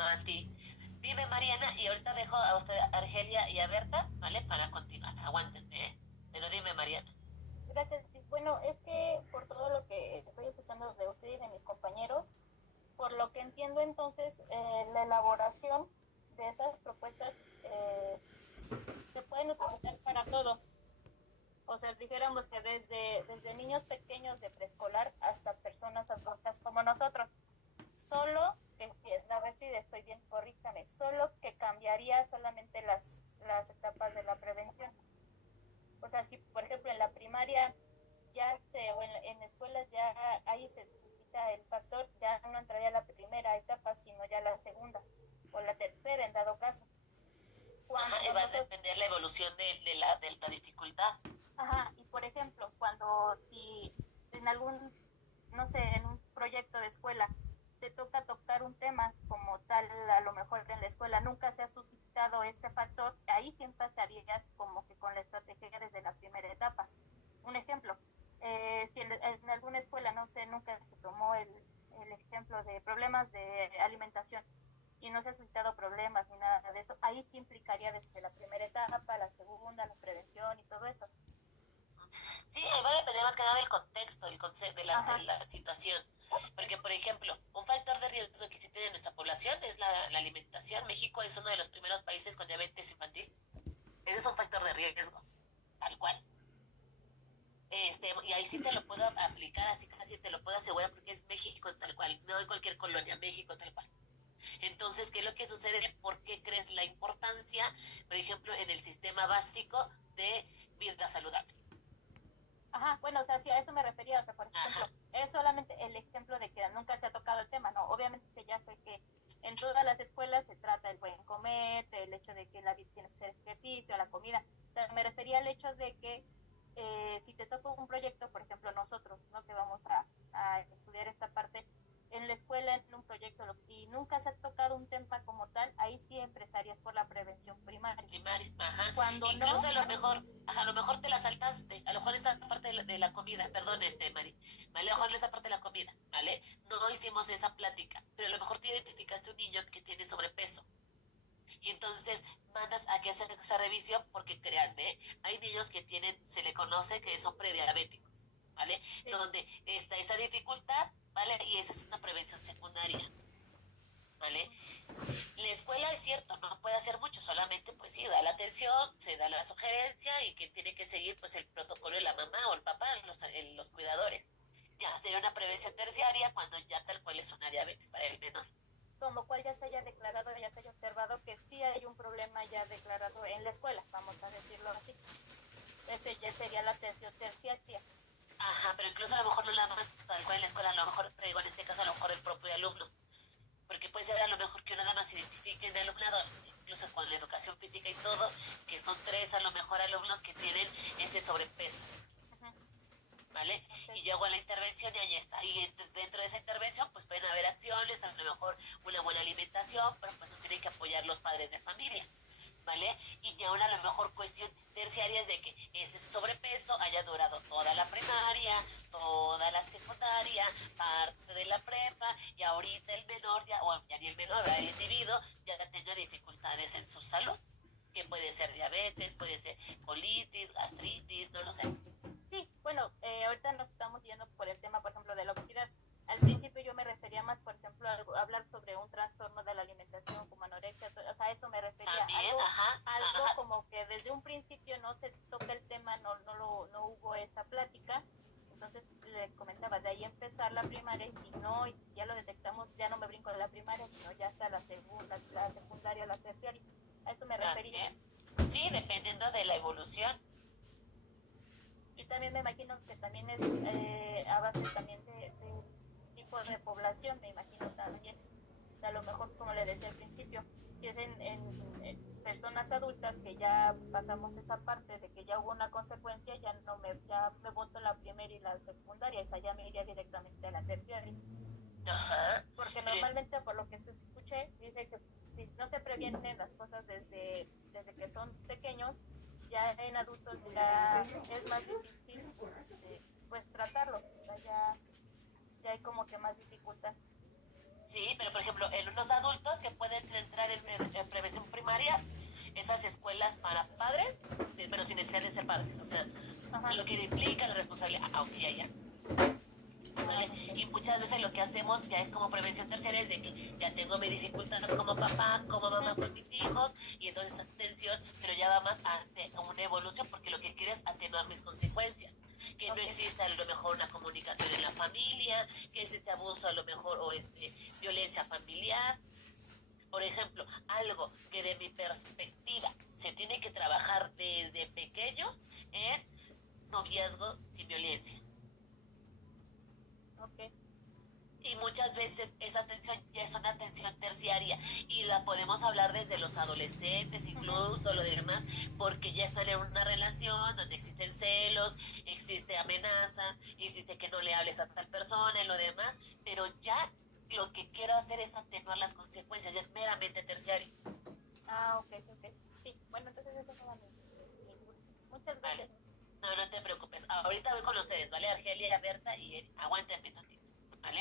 No, a ti. Dime, Mariana, y ahorita dejo a usted, a Argelia y a Berta, ¿vale? Para continuar. Aguántenme, ¿eh? Pero dime, Mariana. Gracias. Sí. Bueno, es que por todo lo que estoy escuchando de usted y de mis compañeros, por lo que entiendo entonces, la elaboración de estas propuestas se pueden utilizar para todo. O sea, dijéramos que desde niños pequeños de preescolar hasta personas adultas como nosotros. Solo a ver si estoy bien, corríjame, solo que cambiaría solamente las etapas de la prevención. O sea, si por ejemplo en la primaria o en escuelas ya ahí se suscita el factor, ya no entraría la primera etapa, sino ya la segunda o la tercera en dado caso. Ajá, y Cuando va a nosotros, depender la evolución de la dificultad. ajá, y por ejemplo, cuando si en algún, no sé, en un proyecto de escuela te toca tocar un tema como tal, a lo mejor en la escuela nunca se ha suscitado ese factor, ahí sí empezarías como que con la estrategia desde la primera etapa. Un ejemplo, si en alguna escuela, no sé, nunca se tomó el ejemplo de problemas de alimentación y no se ha suscitado problemas ni nada de eso, ahí sí implicaría desde la primera etapa, la segunda, la prevención y todo eso. Sí, va a depender más que nada del contexto, de Ajá, la situación. Porque, por ejemplo, un factor de riesgo que sí tiene nuestra población es la alimentación. México es uno de los primeros países con diabetes infantil. Ese es un factor de riesgo, tal cual. Y ahí sí te lo puedo aplicar, así casi te lo puedo asegurar, porque es México tal cual, no en cualquier colonia, México tal cual. Entonces, ¿qué es lo que sucede? ¿Por qué crees la importancia, por ejemplo, en el sistema básico de vida saludable? ajá, bueno, o sea, sí, a eso me refería, o sea, por Ajá, ejemplo, es solamente el ejemplo de que nunca se ha tocado el tema, ¿no? Obviamente ya sé que en todas las escuelas se trata el buen comer, el hecho de que la vida tiene que hacer ejercicio, la comida, o sea, me refería al hecho de que si te toca un proyecto, por ejemplo, nosotros, ¿no? Que vamos a estudiar esta parte en la escuela, en un proyecto, y nunca se ha tocado un tema como tal, ahí sí empezarías por la prevención primaria. primaria, ajá. Cuando Incluso no, a lo mejor, ajá, a lo mejor te la saltaste, a lo mejor esa parte de la comida, perdón, Mari, ¿vale? A lo sí, mejor esa parte de la comida, ¿vale? No hicimos esa plática, pero a lo mejor te identificaste un niño que tiene sobrepeso. Y entonces mandas a que hacer esa revisión porque créanme, hay niños que tienen, se le conoce que son prediabéticos, ¿vale? sí, Donde está esa dificultad, ¿vale? Y esa es una prevención secundaria, ¿vale? La escuela es cierto, no puede hacer mucho, solamente pues sí, da la atención, se da la sugerencia y quien tiene que seguir pues el protocolo de la mamá o el papá, los cuidadores. Ya sería una prevención terciaria cuando ya tal cual es una diabetes para el menor. como cual ya se haya declarado, ya se haya observado que sí hay un problema ya declarado en la escuela, vamos a decirlo así. Ese ya sería la terciaria. Ajá, pero incluso a lo mejor no la más tal cual en la escuela, a lo mejor, te digo en este caso, a lo mejor el propio alumno, porque puede ser a lo mejor que nada más identifique en el alumnado, incluso con la educación física y todo, que son tres a lo mejor alumnos que tienen ese sobrepeso, Uh-huh. ¿vale? Okay. Y yo hago la intervención y ahí está. Y dentro de esa intervención, pues pueden haber acciones, a lo mejor una buena alimentación, pero pues nos tienen que apoyar los padres de familia. ¿Vale? Y ya una a lo mejor cuestión terciaria es de que este sobrepeso haya durado toda la primaria, toda la secundaria, parte de la prepa, y ahorita el menor, ya, o ya ni el menor, el individuo, ya tenga dificultades en su salud, que puede ser diabetes, puede ser colitis, gastritis, no lo sé. Sí, bueno, ahorita nos estamos yendo por el tema, por ejemplo, de la obesidad. Al principio yo me refería más, por ejemplo, a hablar sobre un trastorno de la alimentación como anorexia, o sea, a eso me refería. También, ajá, Algo ajá, como que desde un principio no se toca el tema, no hubo esa plática. Entonces le comentaba, de ahí empezar la primaria y si no, y si ya lo detectamos, ya no me brinco de la primaria, sino ya está la segunda, la secundaria, la terciaria. A eso me así refería. es. Sí, dependiendo de la evolución. Y también me imagino que también es a base también de tipo de población, me imagino también. A lo mejor, como le decía al principio, si es en personas adultas que ya pasamos esa parte de que ya hubo una consecuencia, ya me voto la primera y la secundaria, esa ya me iría directamente a la terciaria. Ajá. Porque Pero, normalmente, por lo que escuché, dice que si no se previenen las cosas desde que son pequeños, ya en adultos ya es más difícil pues tratarlos, o sea, ya hay como que más dificultad. sí, pero por ejemplo, en unos adultos que pueden escuelas para padres, pero sin necesidad de ser padres, o sea, lo que implica la responsabilidad, aunque ya. ¿Vale? Y muchas veces lo que hacemos ya es como prevención terciaria, es de que ya tengo mi dificultad como papá, como mamá con mis hijos, y entonces atención, pero ya va más a una evolución, porque lo que quiero es atenuar mis consecuencias, que no exista a lo mejor una comunicación en la familia, que es este abuso a lo mejor, o violencia familiar. Por ejemplo, algo que de mi perspectiva se tiene que trabajar desde pequeños es noviazgo sin violencia. Okay. Y muchas veces esa atención ya es una atención terciaria y la podemos hablar desde los adolescentes, incluso lo demás, porque ya están en una relación donde existen celos, existe amenazas, existe que no le hables a tal persona y lo demás, pero ya lo que quiero hacer es atenuar las consecuencias, ya es meramente terciario. Ok. Sí, bueno, entonces eso no vale. Muchas gracias. Vale. No te preocupes. Ahorita voy con ustedes, ¿vale? Argelia, Berta y Eri. Aguántenme tantito, ¿vale?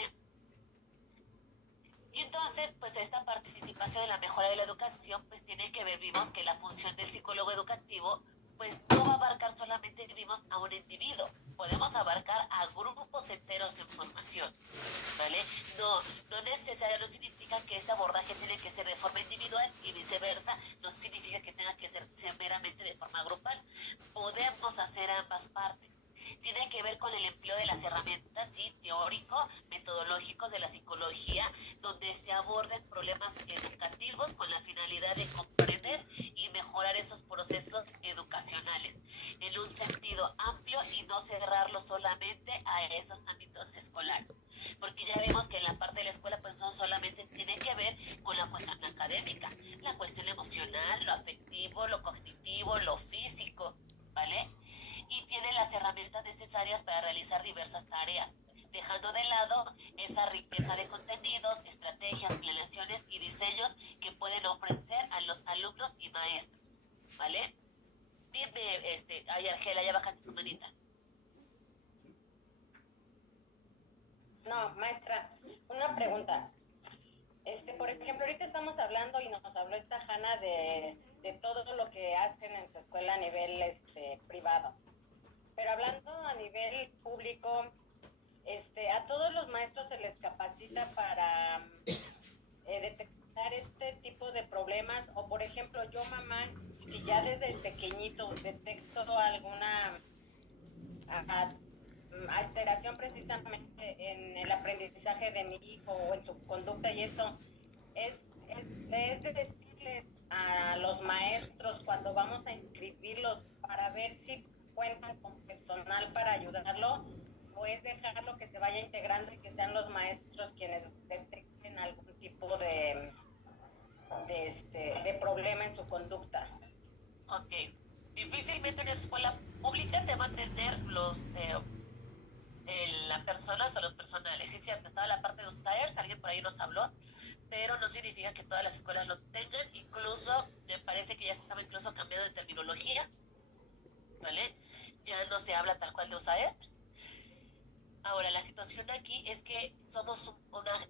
Y entonces, pues esta participación en la mejora de la educación, pues tiene que ver, vimos que la función del psicólogo educativo, pues no va a abarcar solamente, vimos, a un individuo, podemos abarcar a grupos enteros en formación, ¿vale? No necesariamente, no significa que este abordaje tiene que ser de forma individual y viceversa, no significa que tenga que ser meramente de forma grupal, podemos hacer ambas partes. Tiene que ver con el empleo de las herramientas, ¿sí? Teórico-metodológicos de la psicología, donde se aborden problemas educativos con la finalidad de comprender y mejorar esos procesos educacionales en un sentido amplio y no cerrarlo solamente a esos ámbitos escolares. Porque ya vimos que en la parte de la escuela pues no solamente tiene que ver con la cuestión académica, la cuestión emocional, lo afectivo, lo cognitivo, lo físico, ¿vale? Y tiene las herramientas necesarias para realizar diversas tareas, dejando de lado esa riqueza de contenidos, estrategias, planeaciones y diseños que pueden ofrecer a los alumnos y maestros, ¿vale? Dime, ay Argela, ya bajaste tu manita. No, maestra, una pregunta. Por ejemplo, ahorita estamos hablando y nos habló esta Hanna de todo lo que hacen en su escuela a nivel privado. Pero hablando a nivel público, a todos los maestros se les capacita para detectar este tipo de problemas, o por ejemplo, yo mamá, si ya desde pequeñito detecto alguna alteración precisamente en el aprendizaje de mi hijo o en su conducta y eso, es de decirles a los maestros cuando vamos a inscribirlos para ver si cuentan con personal para ayudarlo, o es dejarlo que se vaya integrando y que sean los maestros quienes detecten algún tipo de problema en su conducta. Ok, difícilmente una escuela pública te va a tener las personas o los personales. Sí, cierto, estaba la parte de USAERS, alguien por ahí nos habló, pero no significa que todas las escuelas lo tengan, incluso me parece que ya estaba incluso cambiando de terminología, ¿vale? Ya no se habla tal cual de USAERS. Ahora, la situación aquí es que somos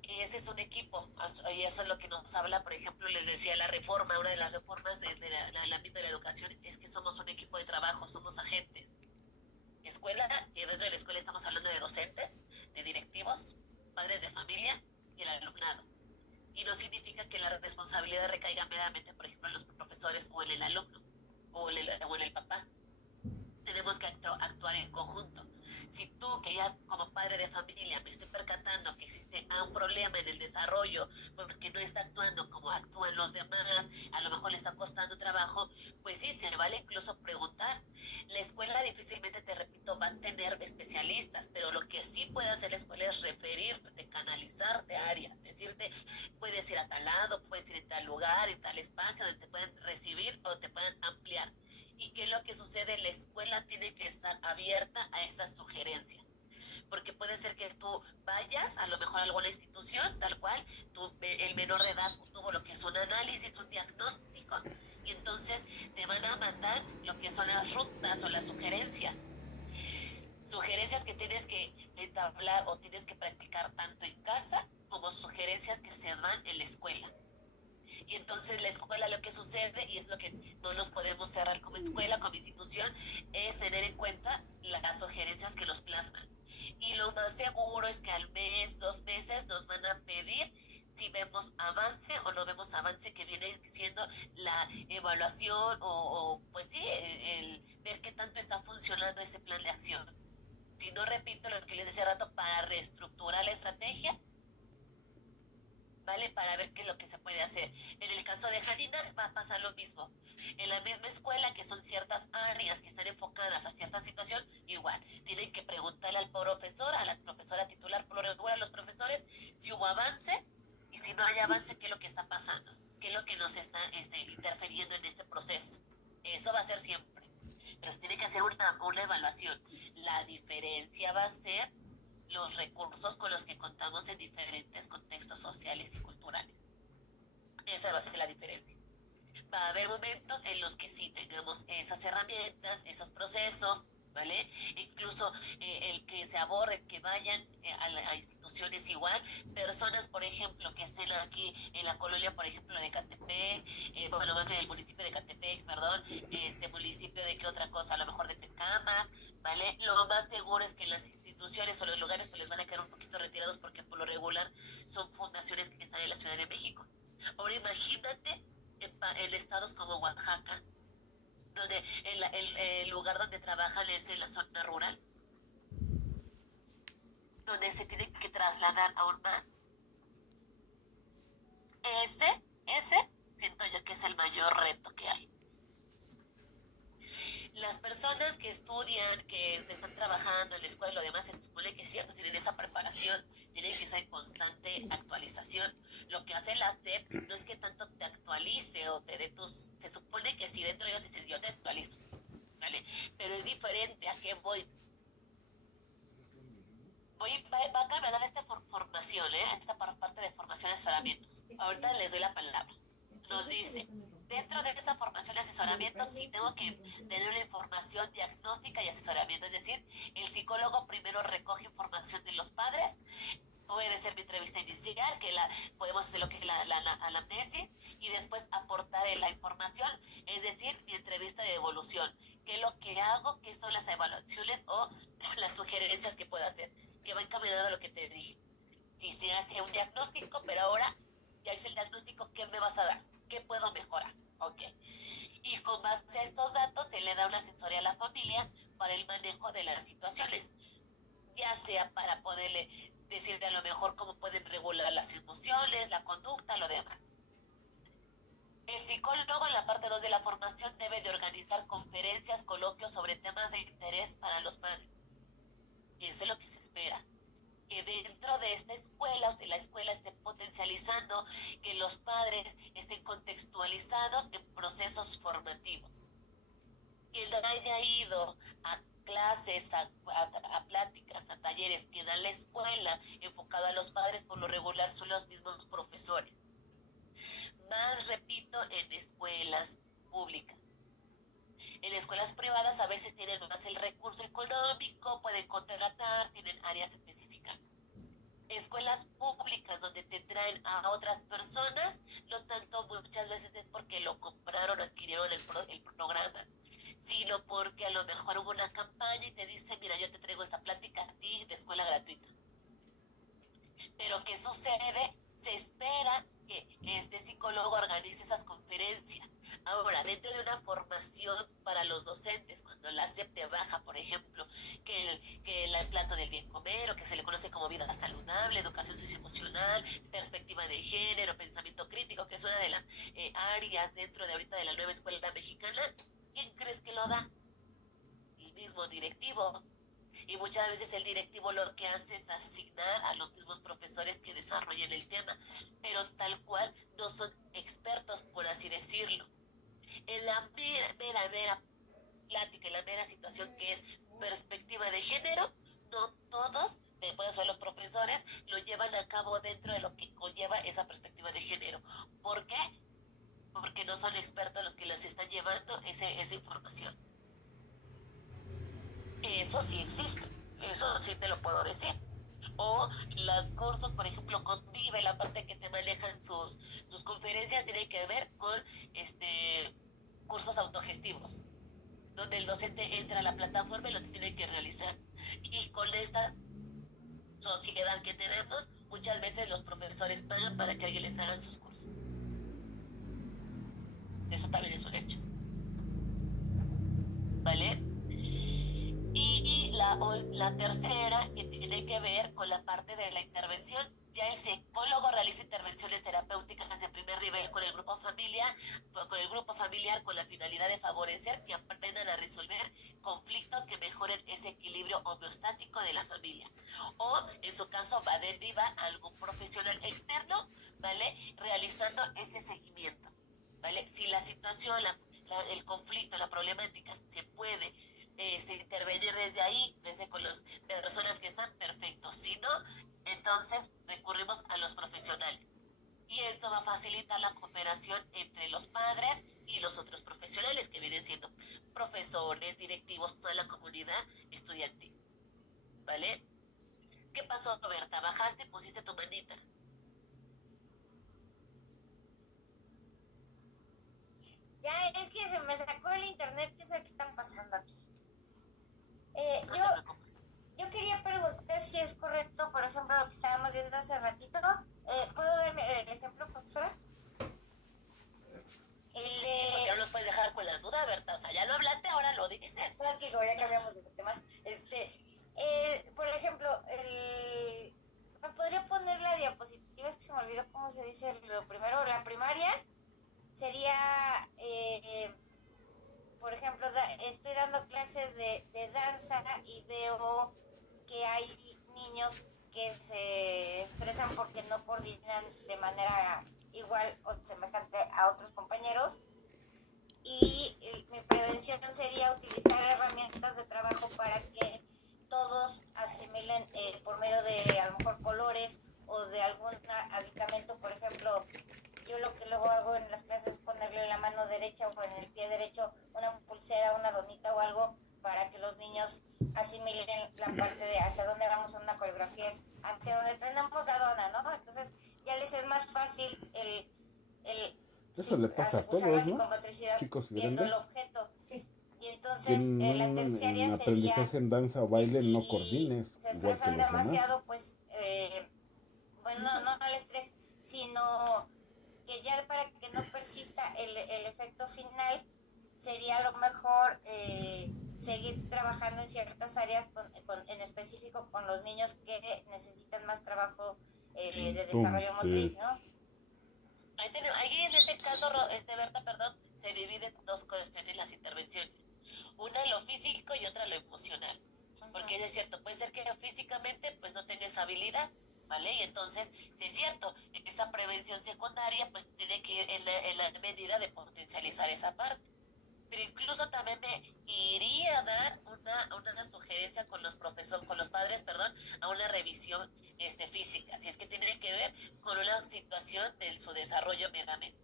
ese es un equipo, y eso es lo que nos habla, por ejemplo, les decía la reforma, una de las reformas del ámbito de la educación es que somos un equipo de trabajo, somos agentes. Escuela, y dentro de la escuela estamos hablando de docentes, de directivos, padres de familia y el alumnado. Y no significa que la responsabilidad recaiga meramente, por ejemplo, en los profesores o en el alumno o en el papá. Tenemos que actuar en conjunto. Si tú, que ya como padre de familia me estoy percatando que existe un problema en el desarrollo porque no está actuando como actúan los demás, a lo mejor le está costando trabajo, pues sí, se vale incluso preguntar. La escuela difícilmente, te repito, va a tener especialistas, pero lo que sí puede hacer la escuela es referirte, canalizarte a áreas, decirte, puedes ir a tal lado, puedes ir en tal lugar, en tal espacio donde te pueden recibir o te pueden ampliar. ¿Y qué es lo que sucede? La escuela tiene que estar abierta a esas sugerencias. Porque puede ser que tú vayas a lo mejor a alguna institución, tal cual, el menor de edad tuvo lo que es un análisis, un diagnóstico, y entonces te van a mandar lo que son las rutas o las sugerencias. Sugerencias que tienes que entablar o tienes que practicar tanto en casa como sugerencias que se dan en la escuela. Y entonces la escuela, lo que sucede, y es lo que no nos podemos cerrar como escuela, como institución, es tener en cuenta las sugerencias que nos plasman. Y lo más seguro es que al mes, 2 meses, nos van a pedir si vemos avance o no vemos avance, que viene siendo la evaluación o pues sí, el ver qué tanto está funcionando ese plan de acción. Si no, repito lo que les decía hace rato, para reestructurar la estrategia, ¿vale? Para ver qué es lo que se puede hacer. En el caso de Janina va a pasar lo mismo. En la misma escuela, que son ciertas áreas que están enfocadas a cierta situación, igual, tienen que preguntarle al profesor, a la profesora titular, por lo regular a los profesores, si hubo avance, y si no hay avance, qué es lo que está pasando, qué es lo que nos está interfiriendo en este proceso. Eso va a ser siempre. Pero se tiene que hacer una evaluación. La diferencia va a ser los recursos con los que contamos en diferentes contextos sociales y culturales. Esa va a ser la diferencia. Va a haber momentos en los que sí tengamos esas herramientas, esos procesos, ¿vale? Incluso el que se aborde, que vayan a instituciones igual, personas, por ejemplo, que estén aquí en la colonia, por ejemplo, de Catepec, bueno, más bien el municipio de Catepec, perdón, de municipio de qué otra cosa, a lo mejor de Tecámac, ¿vale? Lo más seguro es que en las instituciones o los lugares pues les van a quedar un poquito retirados porque por lo regular son fundaciones que están en la Ciudad de México. Ahora imagínate en estados como Oaxaca, donde el lugar donde trabajan es en la zona rural, donde se tienen que trasladar aún más. Ese siento yo que es el mayor reto que hay. Las personas que estudian, que están trabajando en la escuela y lo demás, se supone que es cierto, tienen esa preparación, tienen que estar en constante actualización. Lo que hace la SEP no es que tanto te actualice o te dé se supone que si dentro de ellos dicen yo te actualizo, ¿vale? Pero es diferente. ¿A qué voy? Va a cambiar de esta formación, esta parte de formación y asesoramientos. Ahorita les doy la palabra. Nos dice, dentro de esa formación y asesoramiento sí tengo que tener una información diagnóstica y asesoramiento, es decir, el psicólogo primero recoge información de los padres, puede ser mi entrevista inicial, que podemos hacer lo que es la anamnesis, y después aportar la información, es decir, mi entrevista de evolución, qué es lo que hago, qué son las evaluaciones o las sugerencias que puedo hacer, que va encaminado a lo que te dije. Y se hace un diagnóstico, pero ahora ya hice el diagnóstico, ¿qué me vas a dar? ¿Qué puedo mejorar? Ok. Y con base a estos datos se le da una asesoría a la familia para el manejo de las situaciones, ya sea para poderle decirle a lo mejor cómo pueden regular las emociones, la conducta, lo demás. El psicólogo en la parte 2 de la formación debe de organizar conferencias, coloquios sobre temas de interés para los padres. Eso es lo que se espera. Que dentro de esta escuela, o sea, la escuela esté potencializando, que los padres estén contextualizados en procesos formativos. Que no haya ido a clases, a pláticas, a talleres que da la escuela enfocado a los padres, por lo regular son los mismos profesores. Más, repito, en escuelas públicas. En escuelas privadas a veces tienen más el recurso económico, pueden contratar, tienen áreas específicas. Escuelas públicas donde te traen a otras personas, no tanto muchas veces es porque lo compraron o adquirieron el programa, sino porque a lo mejor hubo una campaña y te dice, mira, yo te traigo esta plática a ti de escuela gratuita. Pero ¿qué sucede? Se espera que este psicólogo organice esas conferencias. Ahora, dentro de una formación para los docentes, cuando la SEP te baja, por ejemplo, que el plato del bien comer, o que se le conoce como vida saludable, educación socioemocional, perspectiva de género, pensamiento crítico, que es una de las áreas dentro de ahorita de la nueva escuela mexicana, ¿quién crees que lo da? El mismo directivo. Y muchas veces el directivo lo que hace es asignar a los mismos profesores que desarrollen el tema, pero tal cual no son expertos, por así decirlo. En la mera plática, en la mera situación que es perspectiva de género, no todos, pueden ser los profesores, lo llevan a cabo dentro de lo que conlleva esa perspectiva de género. ¿Por qué? Porque no son expertos los que les están llevando esa información. Eso sí existe, eso sí te lo puedo decir. O los cursos, por ejemplo, Convive, la parte que te manejan sus conferencias, tiene que ver con cursos autogestivos, donde el docente entra a la plataforma y lo tiene que realizar. Y con esta sociedad que tenemos, muchas veces los profesores pagan para que alguien les haga sus cursos. Eso también es un hecho. ¿Vale? Y la tercera, que tiene que ver con la parte de la intervención. Ya el psicólogo realiza intervenciones terapéuticas de primer nivel con el grupo familiar, con la finalidad de favorecer que aprendan a resolver conflictos que mejoren ese equilibrio homeostático de la familia. O, en su caso, va a derivar a algún profesional externo, ¿vale? Realizando ese seguimiento, ¿vale? Si la situación, el conflicto, la problemática se puede intervenir desde ahí, desde con las personas que están perfectos. Si no, entonces recurrimos a los profesionales. Y esto va a facilitar la cooperación entre los padres y los otros profesionales, que vienen siendo profesores, directivos, toda la comunidad estudiantil. ¿Vale? ¿Qué pasó, Berta? ¿Bajaste y pusiste tu manita? Ya, es que se me sacó el internet, ¿qué es lo que están pasando aquí? Yo quería preguntar si es correcto, por ejemplo, lo que estábamos viendo hace ratito. ¿Puedo darme el ejemplo, profesora? Sí, porque no nos puedes dejar con las dudas, Berta. O sea, ya lo hablaste, ahora lo dices. Es que como ya cambiamos de tema. Por ejemplo, ¿me podría poner la diapositiva? Es que se me olvidó cómo se dice lo primero. La primaria sería... por ejemplo, estoy dando clases de danza y veo que hay niños que se estresan porque no coordinan de manera igual o semejante a otros compañeros. Y mi prevención sería utilizar herramientas de trabajo para que todos asimilen por medio de a lo mejor colores o de algún aditamiento. Por ejemplo, yo lo que luego hago en las clases es ponerle en la mano derecha o en el pie derecho una pulsera, una donita o algo para que los niños asimilen la parte de hacia dónde vamos en una coreografía, es hacia donde tenemos la dona, ¿no? Entonces ya les es más fácil eso le pasa a todos, ¿no? Chicos y viendo grandes. el objeto. Y entonces Que la terciaria en aprendizaje sería en danza o baile si no coordines se igual que estresan los demasiado, demás. pues bueno, no el estrés, sino que ya para que no persista el efecto final, sería a lo mejor seguir trabajando en ciertas áreas, en específico con los niños que necesitan más trabajo de desarrollo motriz, ¿no? Ahí en ese caso, Berta, perdón, se dividen dos cuestiones las intervenciones. Una lo físico y otra lo emocional. Porque es cierto, puede ser que físicamente pues no tengas habilidad, ¿vale? Y entonces, si es cierto, esa prevención secundaria pues tiene que ir en la medida de potencializar esa parte. Pero incluso también me iría a dar una sugerencia con los padres, a una revisión física, si es que tiene que ver con una situación de su desarrollo meramente,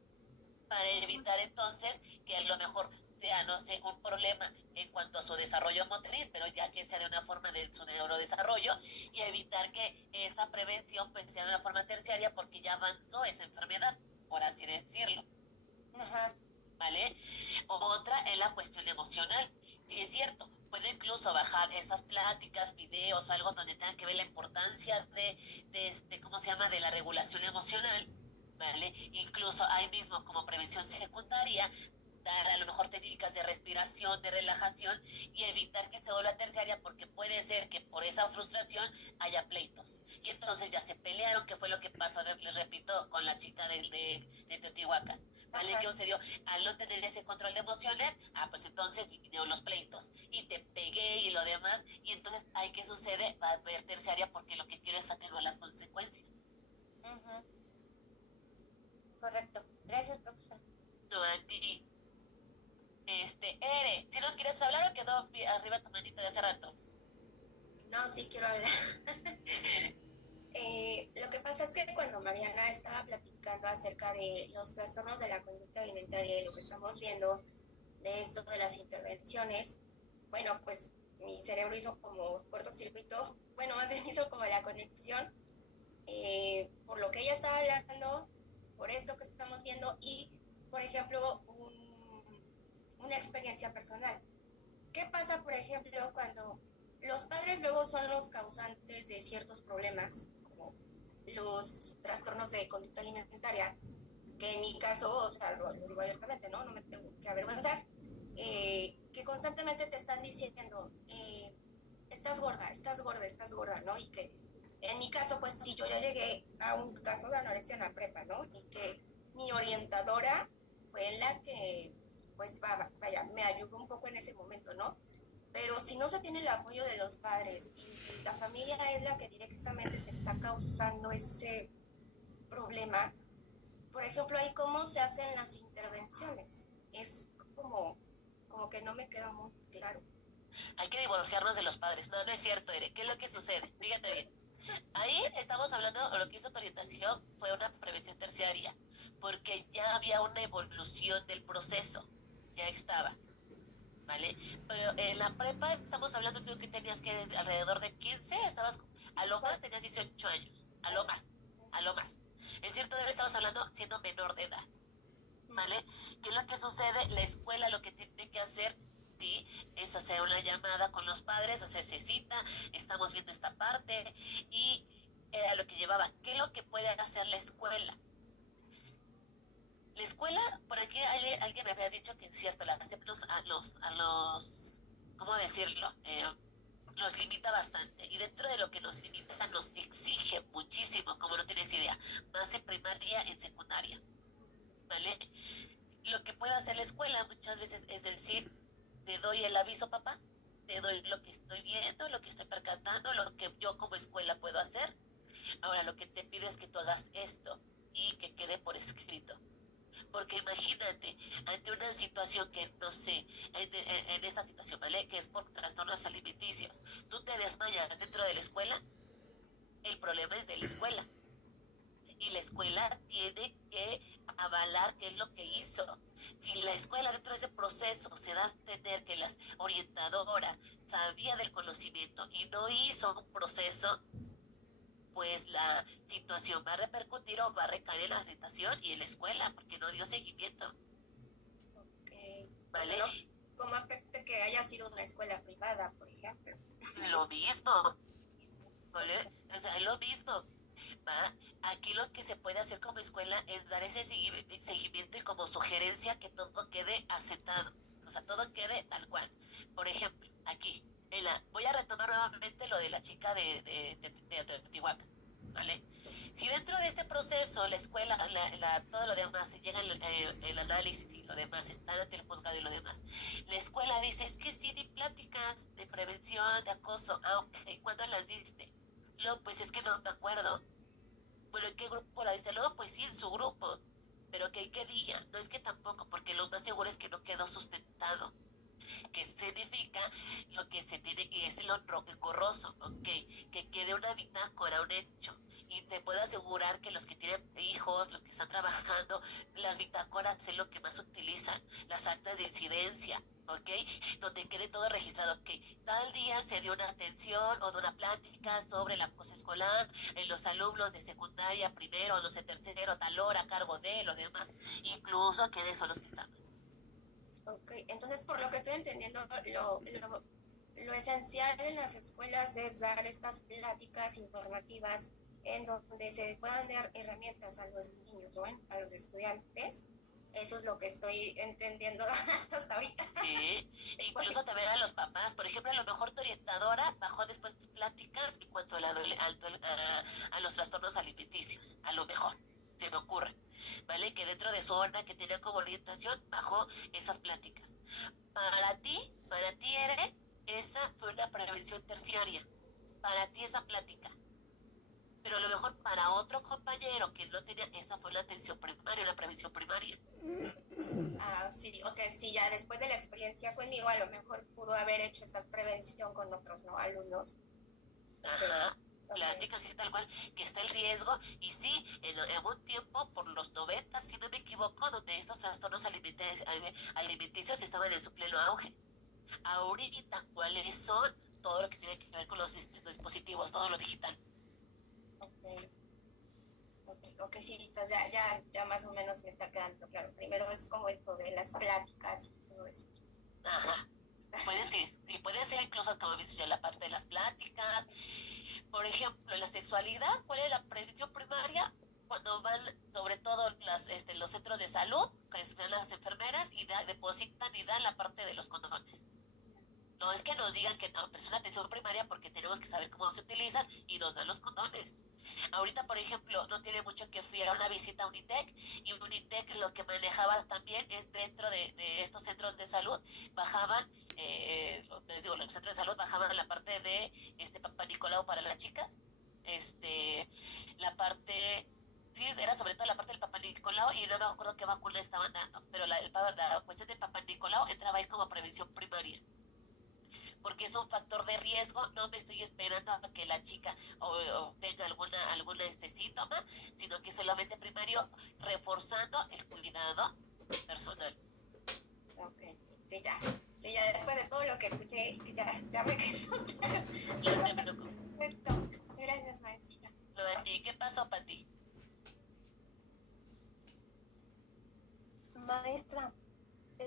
para evitar entonces que a lo mejor sea, no sé, un problema en cuanto a su desarrollo motriz, pero ya que sea de una forma de su neurodesarrollo, y evitar que esa prevención pues sea de una forma terciaria porque ya avanzó esa enfermedad, por así decirlo. Ajá. ¿Vale? Otra es la cuestión emocional. Sí, es cierto, puede incluso bajar esas pláticas, videos o algo donde tengan que ver la importancia ¿cómo se llama?, de la regulación emocional, ¿vale? Incluso ahí mismo como prevención secundaria, dar a lo mejor técnicas de respiración, de relajación y evitar que se vuelva terciaria, porque puede ser que por esa frustración haya pleitos. Y entonces ya se pelearon, que fue lo que pasó, les repito, con la chica de Teotihuacán. ¿Vale? ¿Qué sucedió? Al no tener ese control de emociones, pues entonces vinieron los pleitos y te pegué y lo demás, y entonces ahí ¿qué sucede? Va a haber terciaria porque lo que quiero es atenuar las consecuencias. Correcto. Gracias, profesor. No, a ti. Ere, ¿si nos quieres hablar o quedó arriba tu manito de hace rato? No, sí quiero hablar. Lo que pasa es que cuando Mariana estaba platicando acerca de los trastornos de la conducta alimentaria y lo que estamos viendo de esto de las intervenciones, bueno, pues mi cerebro hizo como cortocircuito, bueno, más bien hizo como la conexión por lo que ella estaba hablando, por esto que estamos viendo y, por ejemplo, una experiencia personal. ¿Qué pasa, por ejemplo, cuando los padres luego son los causantes de ciertos problemas, como los trastornos de conducta alimentaria, que en mi caso, o sea, lo digo abiertamente, ¿no? No me tengo que avergonzar, que constantemente te están diciendo, estás gorda, estás gorda, estás gorda, ¿no? Y que en mi caso, pues sí, yo ya llegué a un caso de anorexia en la prepa, ¿no? Y que mi orientadora fue la que, pues vaya, me ayudó un poco en ese momento, ¿no? Pero si no se tiene el apoyo de los padres y la familia es la que directamente te está causando ese problema, por ejemplo, ahí cómo se hacen las intervenciones. Es como que no me queda muy claro. Hay que divorciarnos de los padres. No, no es cierto, Ere. ¿Qué es lo que sucede? Fíjate bien. Ahí estamos hablando, lo que hizo tu orientación fue una prevención terciaria, porque ya había una evolución del proceso, ya estaba, ¿vale? Pero en la prepa estamos hablando de que tenías que alrededor de 15, estabas, a lo más tenías 18 años, a lo más, a lo más. Es cierto, estamos hablando siendo menor de edad, ¿vale? ¿Qué es lo que sucede? La escuela lo que tiene que hacer, sí, es hacer una llamada con los padres, o sea, se cita, estamos viendo esta parte, y era lo que llevaba. ¿Qué es lo que puede hacer la escuela? La escuela, por aquí alguien me había dicho que es cierto, la aceptos a los, ¿cómo decirlo? Nos limita bastante, y dentro de lo que nos limita nos exige muchísimo, como no tienes idea, más en primaria, en secundaria, ¿vale? Lo que puede hacer la escuela muchas veces es decir, te doy el aviso, papá, te doy lo que estoy viendo, lo que estoy percatando, lo que yo como escuela puedo hacer. Ahora lo que te pido es que tú hagas esto y que quede por escrito. Porque imagínate, ante una situación que, no sé, en esta situación, ¿vale? Que es por trastornos alimenticios, tú te desmayas dentro de la escuela, el problema es de la escuela. Y la escuela tiene que avalar qué es lo que hizo. Si la escuela dentro de ese proceso se da a entender que la orientadora sabía del conocimiento y no hizo un proceso, pues la situación va a repercutir o va a recaer en la orientación y en la escuela porque no dio seguimiento. Okay. ¿Vale? ¿Cómo afecta que haya sido una escuela privada, por ejemplo? Lo mismo, ¿vale? O sea, lo mismo. ¿Va? Aquí lo que se puede hacer como escuela es dar ese seguimiento y como sugerencia que todo quede aceptado, o sea, todo quede tal cual. Por ejemplo, aquí, voy a retomar nuevamente lo de la chica de Teotihuacán, ¿vale? Si dentro de este proceso la escuela, todo lo demás, llega el análisis y lo demás, están ante el juzgado y lo demás, la escuela dice, es que sí di pláticas de prevención, de acoso, ok, ¿cuándo las diste? No, pues es que no me acuerdo. Bueno, ¿en qué grupo la diste? No, pues sí, en su grupo. Pero ¿qué día? No es que tampoco, porque lo más seguro es que no quedó sustentado. ¿Qué significa? Lo que se tiene que es lo engorroso, ¿ok? Que quede una bitácora, un hecho. Y te puedo asegurar que los que tienen hijos, los que están trabajando, las bitácoras es lo que más utilizan, las actas de incidencia, ¿ok? Donde quede todo registrado, ok, tal día se dio una atención o de una plática sobre el acoso escolar en los alumnos de secundaria, primero, no sé, tercero, tal hora, a cargo de los demás, incluso quiénes son los que están. Ok, entonces por lo que estoy entendiendo, lo esencial en las escuelas es dar estas pláticas informativas en donde se puedan dar herramientas a los niños o a los estudiantes. Eso es lo que estoy entendiendo hasta ahorita. Sí, incluso también a los papás. Por ejemplo, a lo mejor tu orientadora bajó después pláticas en cuanto a los trastornos alimenticios, a lo mejor, se me ocurre, ¿vale? Que dentro de su hora que tenía como orientación bajó esas pláticas. Para ti, Ere, esa fue una prevención terciaria. Para ti esa plática. Pero a lo mejor para otro compañero que no tenía, esa fue la atención primaria, la prevención primaria. Ah, sí, ok, sí, ya después de la experiencia conmigo, a lo mejor pudo haber hecho esta prevención con otros, ¿no? Alumnos. Ajá, pláticas y tal cual, que está el riesgo, y sí, en un tiempo, por los 90, si no me equivoco, donde estos trastornos alimenticios estaban en su pleno auge. ahorita cuáles son todo lo que tiene que ver con los dispositivos, todo lo digital. Ok, sí, entonces ya más o menos me está quedando claro. Primero es como esto de las pláticas y todo eso. Ajá. Puede ser incluso, como dice yo, la parte de las pláticas. Por ejemplo, la sexualidad, ¿cuál es la prevención primaria? Cuando van, sobre todo los centros de salud, que van las enfermeras y depositan y dan la parte de los condones. No es que nos digan que no, pero es una atención primaria porque tenemos que saber cómo se utilizan y nos dan los condones. Ahorita, por ejemplo, no tiene mucho que fui a una visita a Unitec, y Unitec lo que manejaba también es dentro de estos centros de salud, bajaban, les digo, los centros de salud bajaban la parte de Papá Nicolau para las chicas, la parte... Sí, era sobre todo la parte del Papá Nicolau, y no me acuerdo qué vacuna estaban dando, pero la cuestión del Papá Nicolau entraba ahí como prevención primaria, porque es un factor de riesgo. No me estoy esperando a que la chica o tenga alguna síntoma, sino que solamente primario, reforzando el cuidado personal. Ok, sí, ya después de todo lo que escuché, ya me quedó claro. No te preocupes. Perfecto, gracias, maestra. Lo de ti, ¿qué pasó, Pati? Maestra,